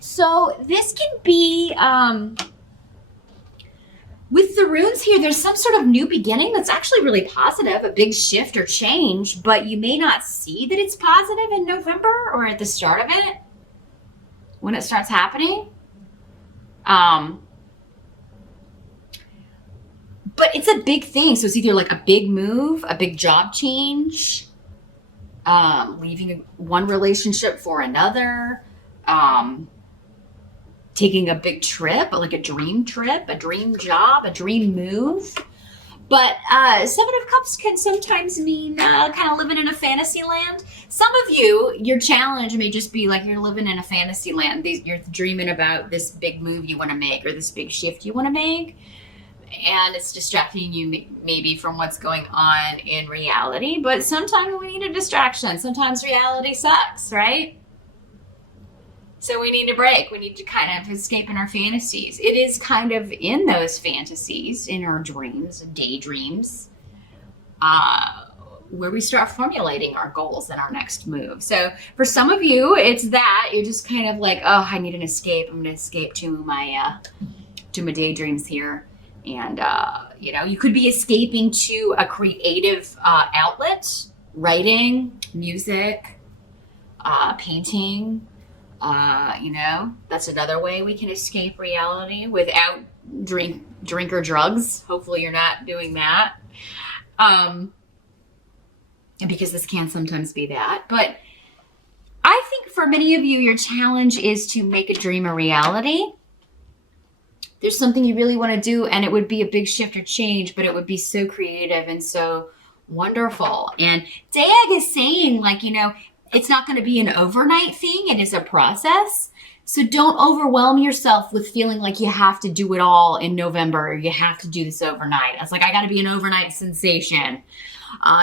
So this can be, with the runes here, there's some sort of new beginning that's actually really positive, a big shift or change, but you may not see that it's positive in November or at the start of it when it starts happening. But it's a big thing. So it's either like a big move, a big job change, leaving one relationship for another, taking a big trip, like a dream trip, a dream job, a dream move. But Seven of Cups can sometimes mean kind of living in a fantasy land. Some of you, your challenge may just be like you're living in a fantasy land. You're dreaming about this big move you want to make or this big shift you want to make. And it's distracting you maybe from what's going on in reality. But sometimes we need a distraction. Sometimes reality sucks, right? So we need a break. We need to kind of escape in our fantasies. It is kind of in those fantasies, in our dreams, daydreams, where we start formulating our goals and our next move. So for some of you, it's that you're just kind of like, oh, I need an escape. I'm going to escape to my daydreams here. And, you could be escaping to a creative outlet, writing, music, painting. That's another way we can escape reality without drink or drugs. Hopefully you're not doing that. Because this can sometimes be that. But I think for many of you, your challenge is to make a dream a reality. There's something you really want to do, and it would be a big shift or change, but it would be so creative and so wonderful. And Dayag is saying, it's not going to be an overnight thing. It is a process. So don't overwhelm yourself with feeling like you have to do it all in November or you have to do this overnight. It's like, I got to be an overnight sensation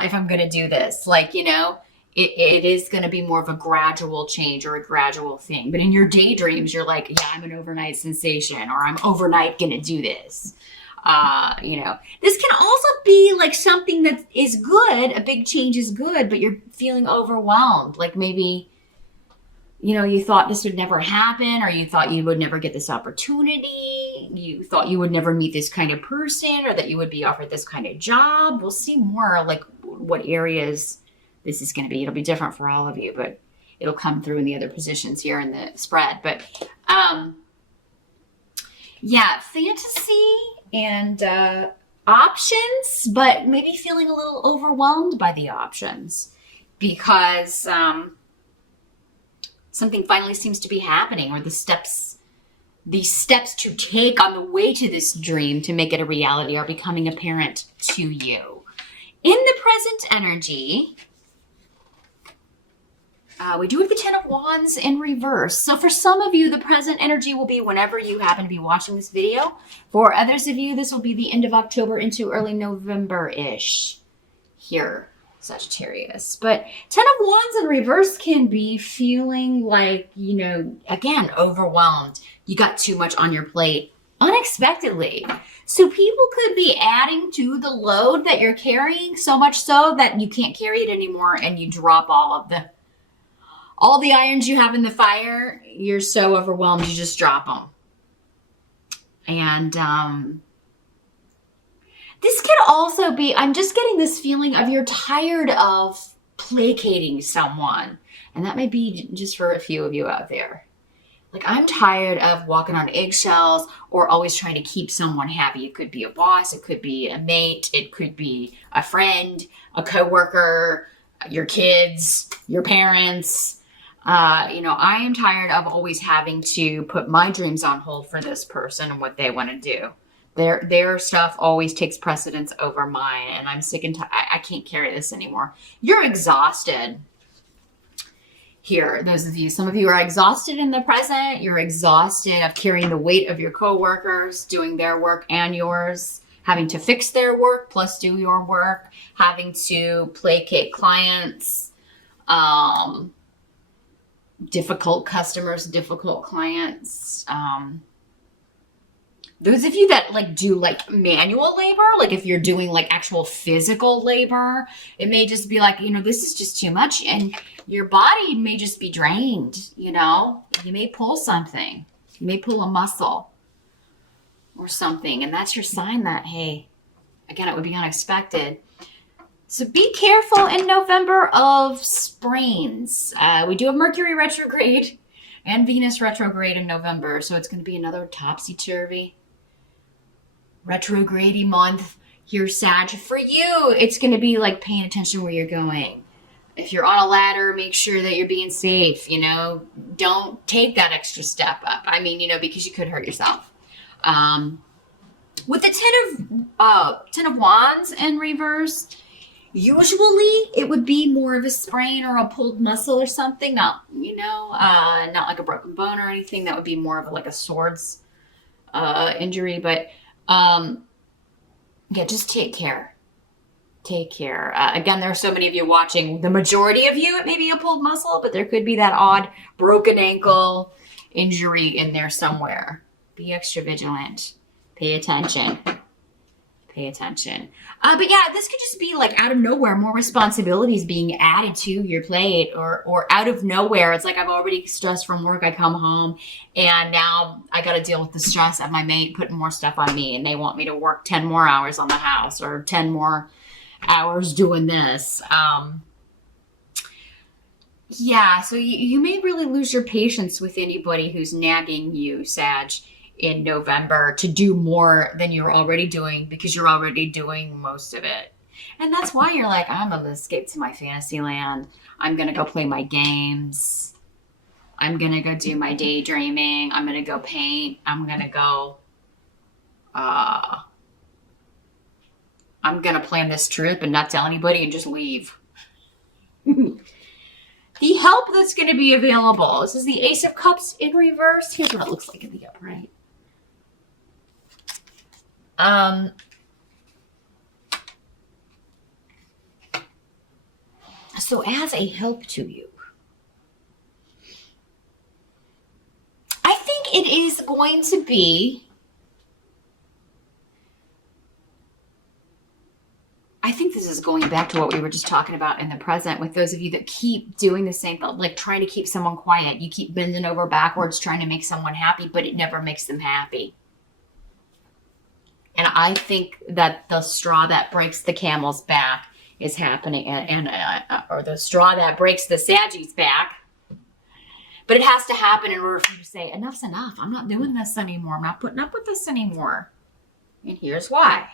if I'm going to do this. It is going to be more of a gradual change or a gradual thing. But in your daydreams, you're like, yeah, I'm an overnight sensation or I'm overnight going to do this. This can also be like something that is good. A big change is good, but you're feeling overwhelmed. Like maybe, you thought this would never happen, or you thought you would never get this opportunity. You thought you would never meet this kind of person, or that you would be offered this kind of job. We'll see more like what areas this is going to be. It'll be different for all of you, but it'll come through in the other positions here in the spread. But, fantasy and options, but maybe feeling a little overwhelmed by the options because something finally seems to be happening, or the steps to take on the way to this dream to make it a reality are becoming apparent to you. In the present energy, we do have the Ten of Wands in reverse. So for some of you, the present energy will be whenever you happen to be watching this video. For others of you, this will be the end of October into early November-ish here, Sagittarius. But Ten of Wands in reverse can be feeling like, again, overwhelmed. You got too much on your plate unexpectedly. So people could be adding to the load that you're carrying, so much so that you can't carry it anymore and you drop all the irons you have in the fire. You're so overwhelmed, you just drop them. And this could also be, I'm just getting this feeling of you're tired of placating someone. And that might be just for a few of you out there. Like, I'm tired of walking on eggshells or always trying to keep someone happy. It could be a boss, it could be a mate, it could be a friend, a coworker, your kids, your parents. I am tired of always having to put my dreams on hold for this person and what they want to do. Their stuff always takes precedence over mine, and I'm sick and tired. I can't carry this anymore. You're exhausted here. Those of you, some of you are exhausted in the present. You're exhausted of carrying the weight of your coworkers, doing their work and yours, having to fix their work plus do your work, having to placate clients, difficult customers, difficult clients. Those of you that like do like manual labor, like if you're doing like actual physical labor, it may just be like, this is just too much and your body may just be drained, you may pull something. You may pull a muscle or something. And that's your sign that, hey, again, it would be unexpected. So be careful in November of sprains. We do have Mercury retrograde and Venus retrograde in November. So it's going to be another topsy-turvy retrograde month here, Sag. For you, it's going to be like paying attention where you're going. If you're on a ladder, make sure that you're being safe, don't take that extra step up. I mean, because you could hurt yourself. With the Ten of Wands in reverse, usually it would be more of a sprain or a pulled muscle or something, not like a broken bone or anything. That would be more of like a swords injury, but just take care. Take care. Again, there are so many of you watching. The majority of you, it may be a pulled muscle, but there could be that odd broken ankle injury in there somewhere. Be extra vigilant. Pay attention. Pay attention. But yeah, this could just be like out of nowhere, more responsibilities being added to your plate or out of nowhere. It's like I've already stressed from work. I come home and now I got to deal with the stress of my mate putting more stuff on me and they want me to work 10 more hours on the house or 10 more hours doing this. So you may really lose your patience with anybody who's nagging you, Sag, in November to do more than you're already doing because you're already doing most of it. And that's why you're like, I'm going to escape to my fantasy land. I'm going to go play my games. I'm going to go do my daydreaming. I'm going to go paint. I'm going to go I'm going to plan this trip and not tell anybody and just leave. The help that's going to be available. This is the Ace of Cups in reverse. Here's what it looks like in the upright. So as a help to you, I think it is going to be, I think this is going back to what we were just talking about in the present with those of you that keep doing the same thing, like trying to keep someone quiet. You keep bending over backwards trying to make someone happy, but it never makes them happy. And I think that the straw that breaks the camel's back is happening, or the straw that breaks the Saggie's back. But it has to happen in order for you to say, enough's enough. I'm not doing this anymore. I'm not putting up with this anymore. And here's why.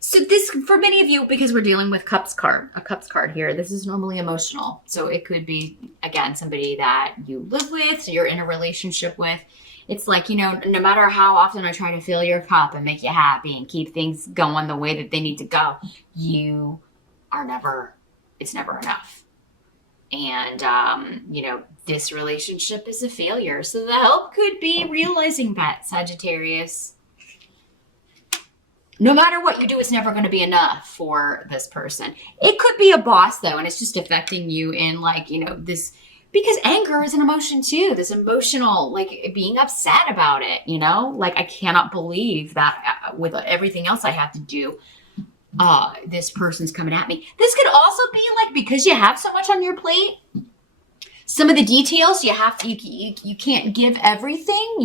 So this, for many of you, because we're dealing with a cups card here, this is normally emotional. So it could be, again, somebody that you live with, you're in a relationship with. It's like, no matter how often I try to fill your cup and make you happy and keep things going the way that they need to go, it's never enough. And, this relationship is a failure. So the help could be realizing that, Sagittarius. No matter what you do, it's never going to be enough for this person. It could be a boss, though, and it's just affecting you in, this, because anger is an emotion, too. This emotional, being upset about it, I cannot believe that with everything else I have to do, this person's coming at me. This could also be, because you have so much on your plate, some of the details you can't give everything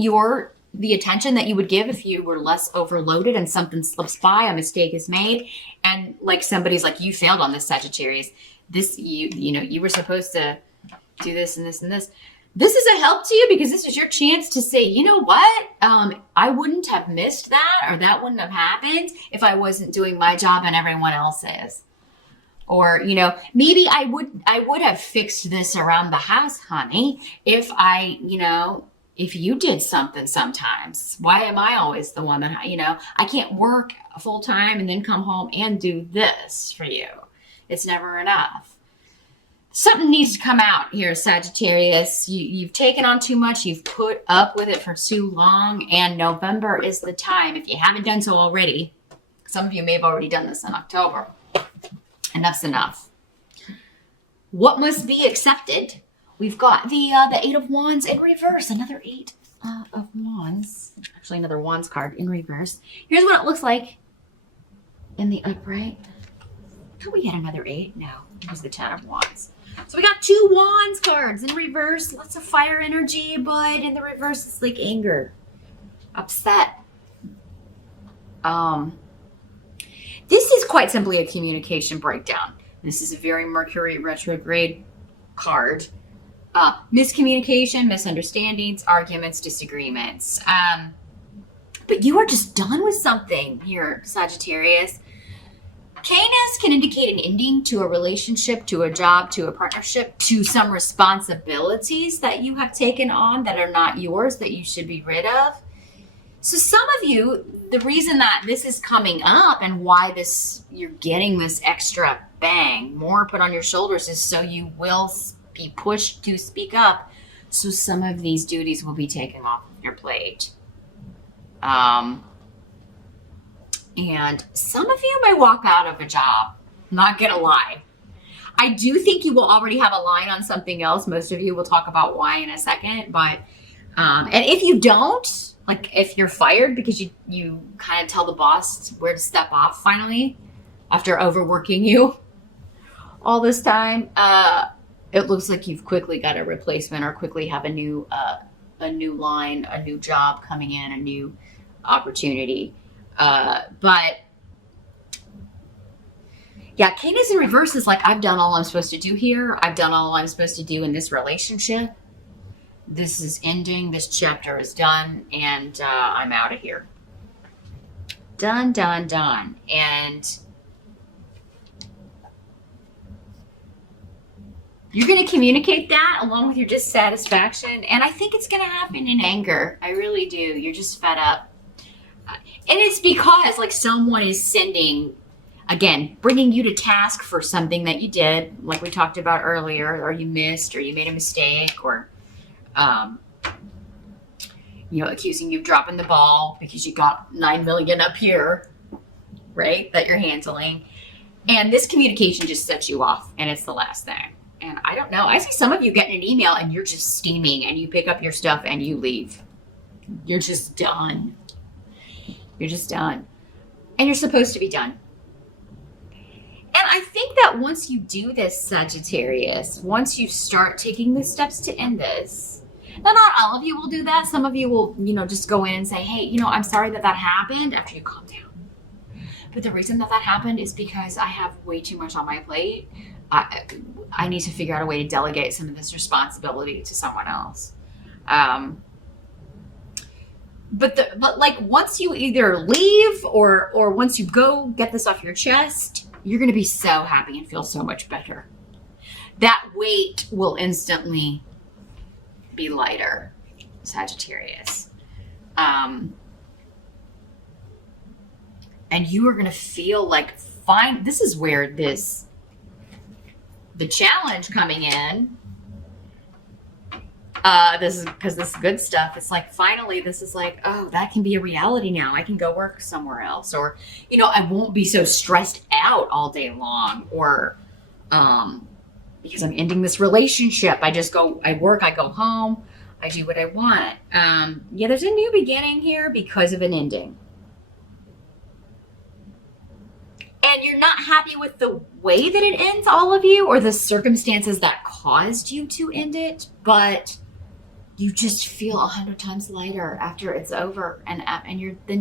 the attention that you would give if you were less overloaded and something slips by, a mistake is made, and somebody's like, you failed on this, Sagittarius. This, you were supposed to do this and this and this. This is a help to you because this is your chance to say, you know what? I wouldn't have missed that, or that wouldn't have happened if I wasn't doing my job and everyone else is. Or, maybe I would have fixed this around the house, honey, if if you did something sometimes. Why am I always the one that, I can't work full time and then come home and do this for you. It's never enough. Something needs to come out here, Sagittarius. You've taken on too much. You've put up with it for too long. And November is the time. If you haven't done so already, some of you may have already done this in October. Enough's enough. What must be accepted We've got the Eight of Wands in reverse. Another Eight of Wands. Actually, another Wands card in reverse. Here's what it looks like in the upright. Could we get another 8? No, it was the 10 of Wands. So we got 2 Wands cards in reverse. Lots of fire energy, but in the reverse, it's like anger, upset. This is quite simply a communication breakdown. This is a very Mercury retrograde card. Miscommunication, misunderstandings, arguments, disagreements. But you are just done with something here, Sagittarius. Canis can indicate an ending to a relationship, to a job, to a partnership, to some responsibilities that you have taken on that are not yours, that you should be rid of. So some of you, the reason that this is coming up and why you're getting this extra bang, more put on your shoulders, is so you will be pushed to speak up. So some of these duties will be taken off of your plate. And some of you may walk out of a job, not gonna lie. I do think you will already have a line on something else. Most of you will talk about why in a second, but, and if you don't, like if you're fired because you kind of tell the boss where to step off finally after overworking you all this time, it looks like you've quickly got a replacement or quickly have a new line, a new job coming in, a new opportunity. But yeah, Canis in reverse is like, I've done all I'm supposed to do here. I've done all I'm supposed to do in this relationship. This is ending. This chapter is done, and I'm out of here. Done, done, done. And you're going to communicate that along with your dissatisfaction. And I think it's going to happen in anger. I really do. You're just fed up. And it's because like someone is sending, again, bringing you to task for something that you did, like we talked about earlier, or you missed, or you made a mistake, or, accusing you of dropping the ball because you got 9 million up here, right, that you're handling. And this communication just sets you off, and it's the last thing. And I don't know. I see some of you getting an email and you're just steaming and you pick up your stuff and you leave. You're just done. You're just done. And you're supposed to be done. And I think that once you do this, Sagittarius, once you start taking the steps to end this, now not all of you will do that. Some of you will, just go in and say, hey, I'm sorry that happened after you calm down. But the reason that happened is because I have way too much on my plate. I need to figure out a way to delegate some of this responsibility to someone else. But once you either leave or once you go get this off your chest, you're going to be so happy and feel so much better. That weight will instantly be lighter, Sagittarius. And you are going to feel like fine. This is where the challenge coming in. This is because this good stuff. It's like, finally, this is like, oh, that can be a reality now. I can go work somewhere else, or, I won't be so stressed out all day long, or, because I'm ending this relationship. I work, I go home, I do what I want. There's a new beginning here because of an ending. And you're not happy with the way that it ends, all of you, or the circumstances that caused you to end it, but you just feel 100 times lighter after it's over, and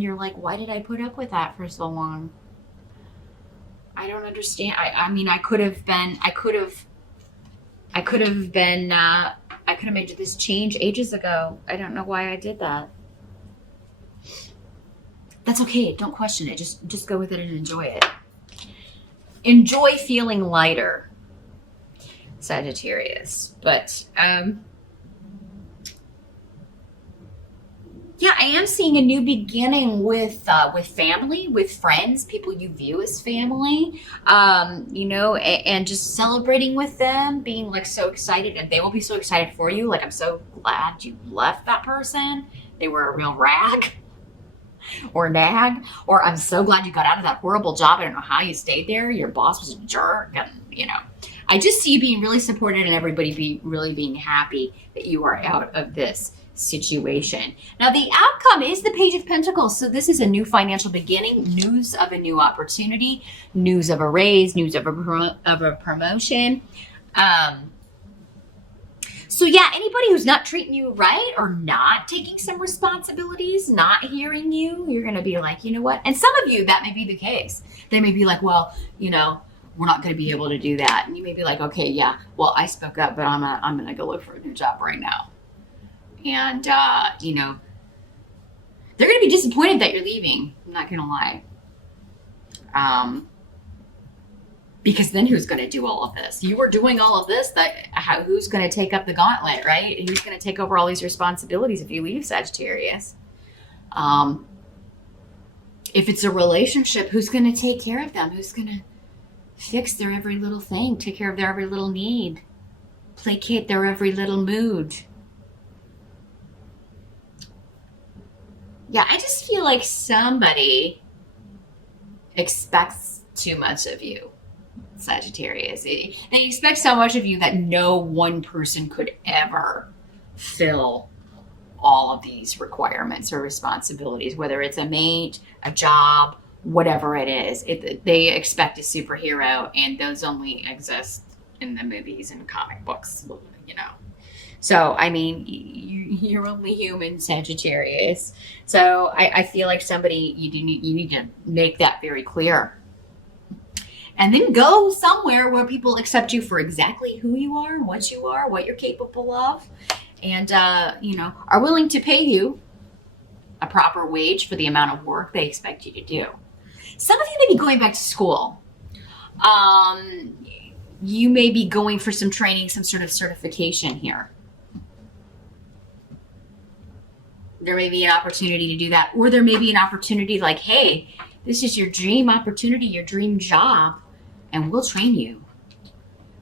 you're like, why did I put up with that for so long? I don't understand. I could have made this change ages ago. I don't know why I did that. That's okay. Don't question it. Just go with it and enjoy it. Enjoy feeling lighter, Sagittarius. But I am seeing a new beginning with family, with friends, people you view as family, and just celebrating with them, being like so excited, and they will be so excited for you. Like, I'm so glad you left that person. They were a real rag or nag, or I'm so glad you got out of that horrible job. I don't know how you stayed there. Your boss was a jerk, and I just see you being really supported and everybody being happy that you are out of this situation. Now, the outcome is the Page of Pentacles. So this is a new financial beginning, news of a new opportunity, news of a raise, news of a promotion. So yeah, anybody who's not treating you right or not taking some responsibilities, not hearing you, you're going to be like, you know what? And some of you, that may be the case. They may be like, well, you know, we're not going to be able to do that. And you may be like, okay, yeah, well, I spoke up, but I'm going to go look for a new job right now. And, you know, they're going to be disappointed that you're leaving. I'm not going to lie. Because then who's going to do all of this? You were doing all of this. Who's going to take up the gauntlet, right? Who's going to take over all these responsibilities if you leave, Sagittarius? If it's a relationship, who's going to take care of them? Who's going to fix their every little thing, take care of their every little need, placate their every little mood? Yeah, I just feel like somebody expects too much of you, Sagittarius. They expect so much of you that no one person could ever fill all of these requirements or responsibilities, whether it's a mate, a job, whatever it is. They expect a superhero, and those only exist in the movies and comic books, you know. So, I mean, you're only human, Sagittarius. So I feel like you need to make that very clear. And then go somewhere where people accept you for exactly who you are, what you're capable of, and, you know, are willing to pay you a proper wage for the amount of work they expect you to do. Some of you may be going back to school. You may be going for some training, some sort of certification here. There may be an opportunity to do that. Or there may be an opportunity like, hey, this is your dream opportunity, your dream job, and we'll train you.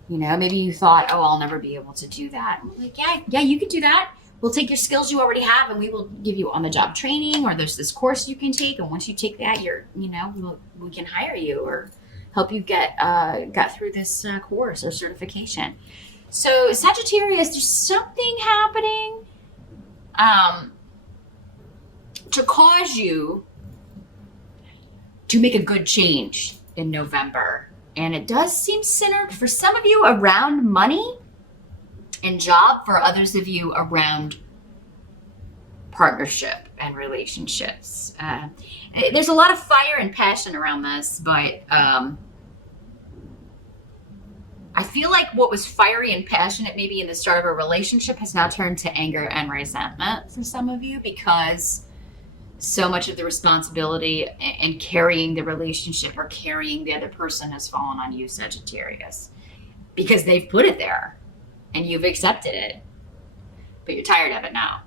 You know, maybe you thought, oh, I'll never be able to do that. I'm like, yeah, you can do that. We'll take your skills you already have, and we will give you on-the-job training, or there's this course you can take, and once you take that, we can hire you or help you get through this course or certification. So Sagittarius, there's something happening to cause you to make a good change in November. And it does seem centered for some of you around money and job, for others of you around partnership and relationships. There's a lot of fire and passion around this, but I feel like what was fiery and passionate maybe in the start of a relationship has now turned to anger and resentment for some of you, because so much of the responsibility and carrying the relationship or carrying the other person has fallen on you, Sagittarius, because they've put it there and you've accepted it, but you're tired of it now.